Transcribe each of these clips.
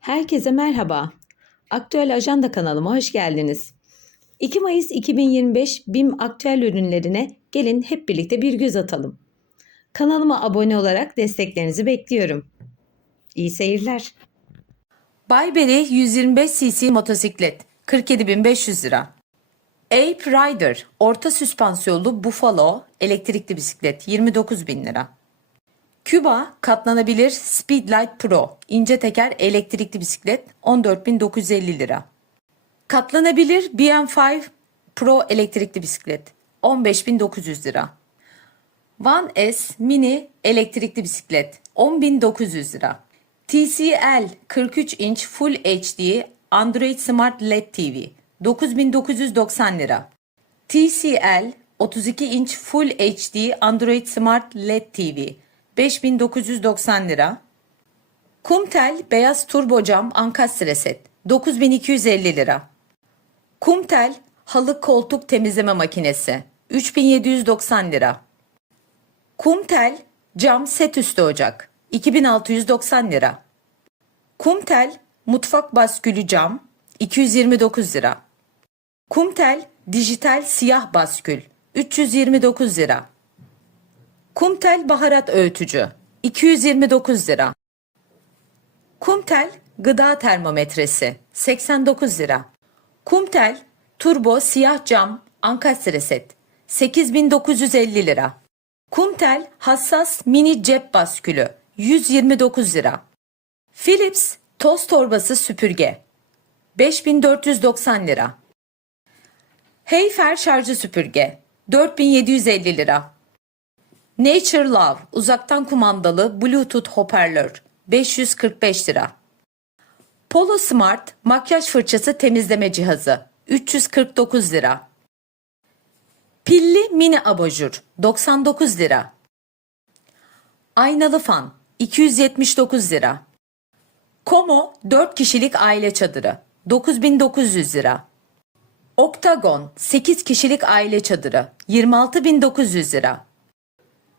Herkese merhaba. Aktüel Ajanda kanalıma hoş geldiniz. 2 Mayıs 2025 BİM aktüel ürünlerine gelin hep birlikte bir göz atalım. Kanalıma abone olarak desteklerinizi bekliyorum. İyi seyirler. Bayberry 125 cc motosiklet 47.500 lira. Ape Rider orta süspansiyonlu Buffalo elektrikli bisiklet 29.000 lira. Cuba katlanabilir Speedlight Pro ince teker elektrikli bisiklet 14.950 lira. Katlanabilir BM5 Pro elektrikli bisiklet 15.900 lira. One S mini elektrikli bisiklet 10.900 lira. TCL 43 inç Full HD Android Smart LED TV 9990 lira. TCL 32 inç Full HD Android Smart LED TV 5990 lira. Kumtel beyaz turbo cam ankastre set 9250 lira. Kumtel halı koltuk temizleme makinesi 3790 lira. Kumtel cam set üstü ocak 2690 lira. Kumtel mutfak baskülü cam 229 lira. Kumtel dijital siyah baskül 329 lira. Kumtel baharat öğütücü 229 lira. Kumtel gıda termometresi 89 lira. Kumtel turbo siyah cam ankastre set 8950 lira. Kumtel hassas mini cep baskülü 129 lira. Philips toz torbası süpürge 5490 lira. Heyfer şarjı süpürge 4750 lira. Nature Love uzaktan kumandalı Bluetooth hoparlör 545 lira. Polo Smart makyaj fırçası temizleme cihazı 349 lira. Pilli mini abajur 99 lira. Aynalı fan 279 lira. Komo 4 kişilik aile çadırı 9900 lira. Oktagon 8 kişilik aile çadırı 26900 lira.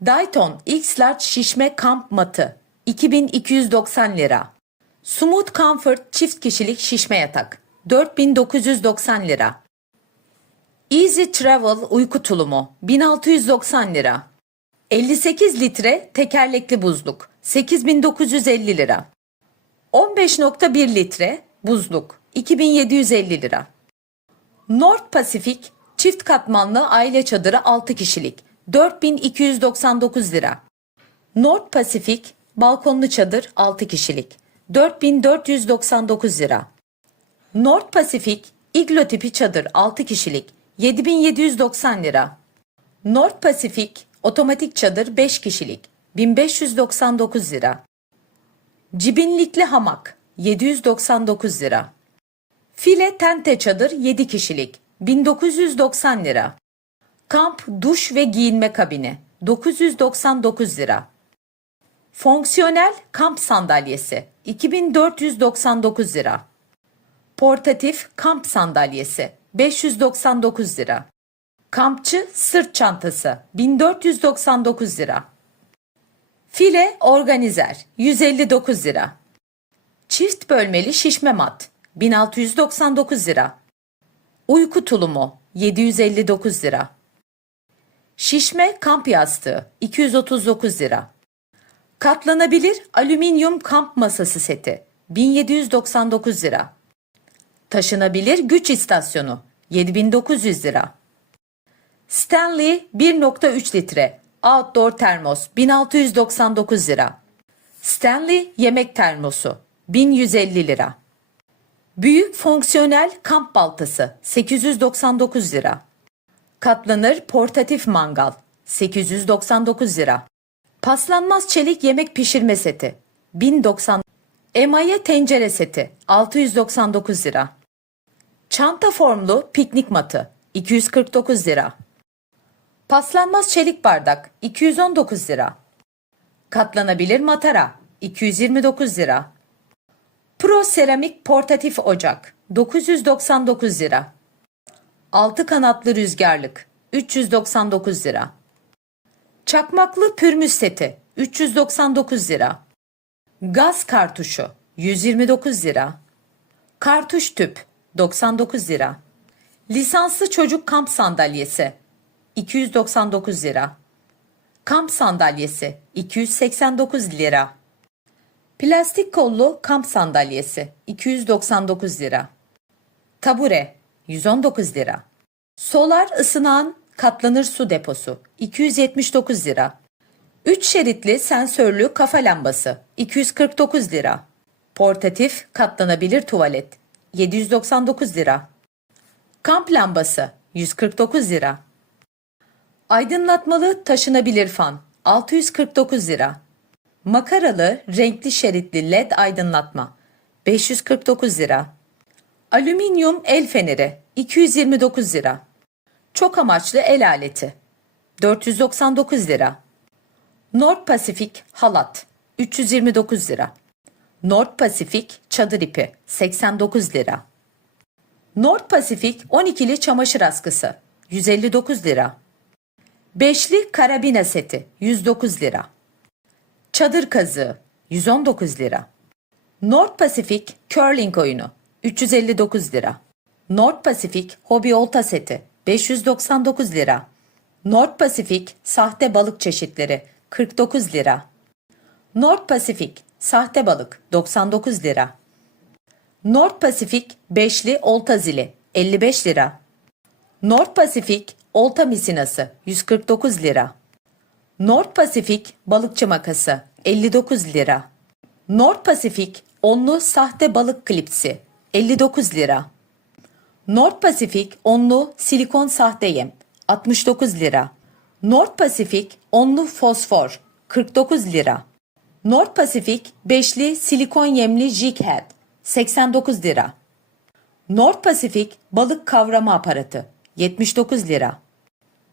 Dayton X Large şişme kamp matı 2290 lira. Smooth Comfort çift kişilik şişme yatak 4990 lira. Easy Travel uyku tulumu 1690 lira. 58 litre tekerlekli buzluk 8950 lira. 15.1 litre buzluk 2750 lira. North Pacific çift katmanlı aile çadırı 6 kişilik 4299 lira. North Pacific balkonlu çadır 6 kişilik 4499 lira. North Pacific iglo tipi çadır 6 kişilik 7790 lira. North Pacific otomatik çadır 5 kişilik 1599 lira. Cibinlikli hamak 799 lira. File tente çadır 7 kişilik 1990 lira. Kamp duş ve giyinme kabini 999 lira. Fonksiyonel kamp sandalyesi 2499 lira. Portatif kamp sandalyesi 599 lira. Kampçı sırt çantası 1499 lira. File organizer 159 lira. Çift bölmeli şişme mat 1699 lira. Uyku tulumu 759 lira. Şişme kamp yastığı 239 lira. Katlanabilir alüminyum kamp masası seti 1799 lira. Taşınabilir güç istasyonu 7900 lira. Stanley 1.3 litre outdoor termos 1699 lira. Stanley yemek termosu 1150 lira. Büyük fonksiyonel kamp baltası 899 lira. Katlanır portatif mangal 899 lira. Paslanmaz çelik yemek pişirme seti 1090 Emaye tencere seti 699 lira. Çanta formlu piknik matı 249 lira. Paslanmaz çelik bardak 219 lira. Katlanabilir matara 229 lira. Pro seramik portatif ocak 999 lira. Altı kanatlı rüzgarlık 399 lira. Çakmaklı pürmüz seti 399 lira. Gaz kartuşu 129 lira. Kartuş tüp 99 lira. Lisanslı çocuk kamp sandalyesi 299 lira. Kamp sandalyesi 289 lira. Plastik kollu kamp sandalyesi 299 lira. Tabure 119 lira. Solar ısınan katlanır su deposu 279 lira. 3 şeritli sensörlü kafa lambası 249 lira. Portatif katlanabilir tuvalet 799 lira. Kamp lambası 149 lira. Aydınlatmalı taşınabilir fan 649 lira. Makaralı renkli şeritli led aydınlatma 549 lira. Alüminyum el feneri 229 lira. Çok amaçlı el aleti 499 lira. North Pasifik halat 329 lira. North Pasifik çadır ipi 89 lira. North Pasifik 12'li çamaşır askısı 159 lira. Beşli karabina seti 109 lira. Çadır kazığı 119 lira. North Pacific Curling oyunu 359 lira. North Pacific Hobi olta seti 599 lira. North Pacific sahte balık çeşitleri 49 lira. North Pacific sahte balık 99 lira. North Pacific beşli olta zili 55 lira. North Pacific olta misinası 149 lira. North Pacific balıkçı makası 59 lira. North Pacific onlu sahte balık klipsi 59 lira. North Pacific onlu silikon sahte yem 69 lira. North Pacific onlu fosfor 49 lira. North Pacific beşli silikon yemli jig head 89 lira. North Pacific balık kavrama aparatı 79 lira.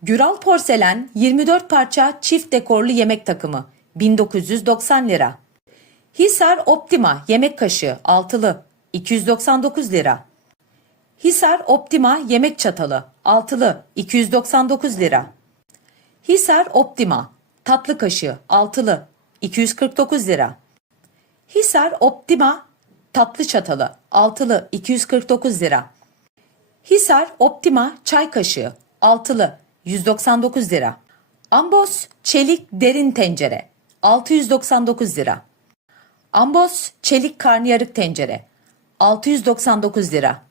Güral porselen 24 parça çift dekorlu yemek takımı 1990 lira. Hisar Optima yemek kaşığı altılı 299 lira. Hisar Optima yemek çatalı altılı 299 lira. Hisar Optima tatlı kaşığı altılı 249 lira. Hisar Optima tatlı çatalı altılı 249 lira. Hisar Optima çay kaşığı altılı 199 lira. Ambos çelik derin tencere 699 lira. Ambos çelik karnıyarık tencere 699 lira.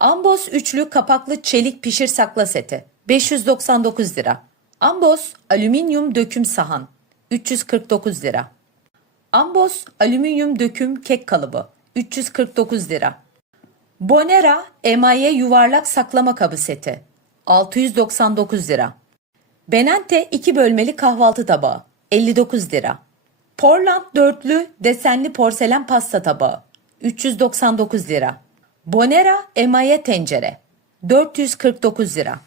Ambos üçlü kapaklı çelik pişir sakla seti 599 lira. Ambos alüminyum döküm sahan 349 lira. Ambos alüminyum döküm kek kalıbı 349 lira. Bonera emaye yuvarlak saklama kabı seti 699 lira. Benante 2 bölmeli kahvaltı tabağı 59 lira. Portland dörtlü desenli porselen pasta tabağı 399 lira. Bonera emaye tencere 449 lira.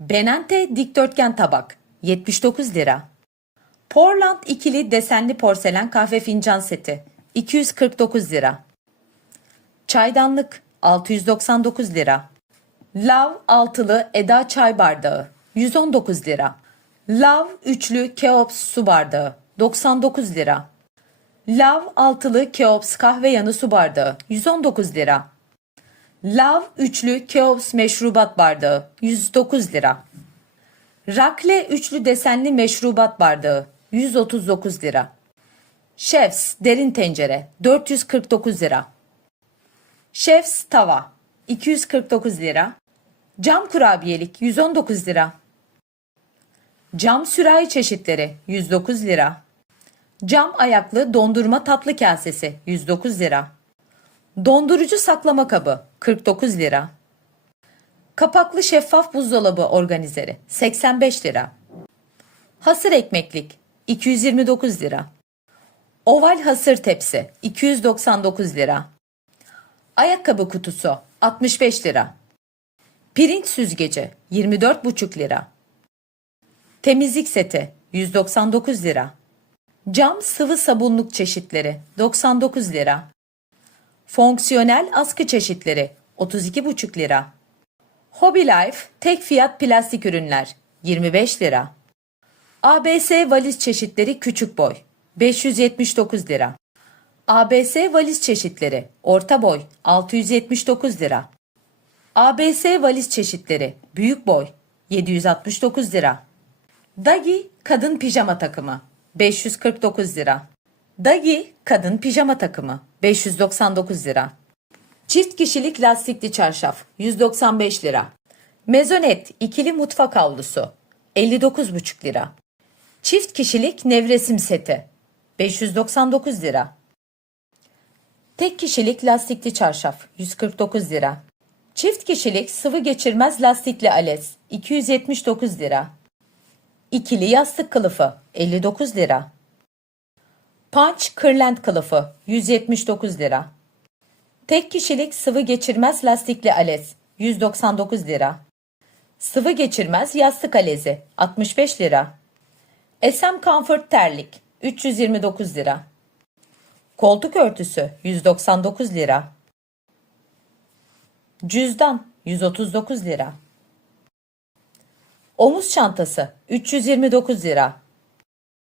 Benante dikdörtgen tabak 79 lira. Portland ikili desenli porselen kahve fincan seti 249 lira. Çaydanlık 699 lira. Lav altılı Eda çay bardağı 119 lira. Lav üçlü Keops su bardağı 99 lira. Lav altılı Keops kahve yanı su bardağı 119 lira. Lav üçlü Keops meşrubat bardağı 109 lira. Rakle üçlü desenli meşrubat bardağı 139 lira. Chefs derin tencere 449 lira. Chefs tava 249 lira. Cam kurabiyelik 119 lira. Cam sürahi çeşitleri 109 lira. Cam ayaklı dondurma tatlı kasesi 109 lira. Dondurucu saklama kabı 49 lira. Kapaklı şeffaf buzdolabı organizeri 85 lira. Hasır ekmeklik 229 lira. Oval hasır tepsi 299 lira. Ayakkabı kutusu 65 lira. Pirinç süzgeci 24,5 lira. Temizlik seti 199 lira. Cam sıvı sabunluk çeşitleri 99 lira. Fonksiyonel askı çeşitleri 32,5 lira. Hobby Life tek fiyat plastik ürünler 25 lira. ABS valiz çeşitleri küçük boy 579 lira. ABS valiz çeşitleri. Orta boy 679 lira. ABS valiz çeşitleri. Büyük boy 769 lira. Dagi kadın pijama takımı 549 lira. Dagi kadın pijama takımı 599 lira. Çift kişilik lastikli çarşaf 195 lira. Mezonet ikili mutfak havlusu 59,5 lira. Çift kişilik nevresim seti 599 lira. Tek kişilik lastikli çarşaf 149 lira. Çift kişilik sıvı geçirmez lastikli alez 279 lira. İkili yastık kılıfı 59 lira. Punch kırlent kılıfı 179 lira. Tek kişilik sıvı geçirmez lastikli alez 199 lira. Sıvı geçirmez yastık alezi 65 lira. SM Comfort terlik 329 lira. Koltuk örtüsü 199 lira. Cüzdan 139 lira. Omuz çantası 329 lira.